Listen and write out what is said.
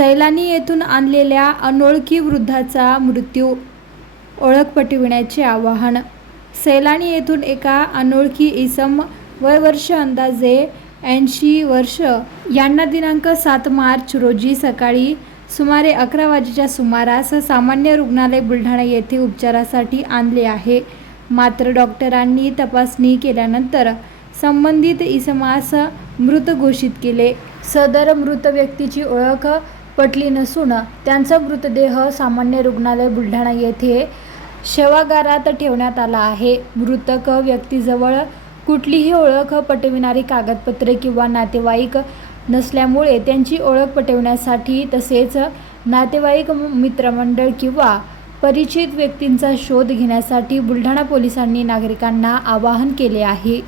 सैलानी येथून आणलेल्या अनोळखी वृद्धाचा मृत्यू, ओळख पटविण्याचे आवाहन. सैलानी येथून एका अनोळखी इसम, वय वर्ष अंदाजे 80 वर्ष, यांना दिनांक 7 मार्च रोजी सकाळी सुमारे 11 वाजेच्या सुमारास सामान्य रुग्णालय बुलढाणा येथे उपचारासाठी आणले आहे. मात्र डॉक्टरांनी तपासणी केल्यानंतर संबंधित इसमास मृत घोषित केले. सदर मृत व्यक्तीची ओळख पटली नसून त्यांचा मृतदेह सामान्य रुग्णालय बुलढाणा येथे शवागारात ठेवण्यात आला आहे. मृतक व्यक्तीजवळ कुठलीही ओळख पटविणारी कागदपत्रे किंवा नातेवाईक नसल्यामुळे त्यांची ओळख पटविण्यासाठी तसेच नातेवाईक, मित्रमंडळ किंवा परिचित व्यक्तींचा शोध घेण्यासाठी बुलढाणा पोलिसांनी नागरिकांना आवाहन केले आहे.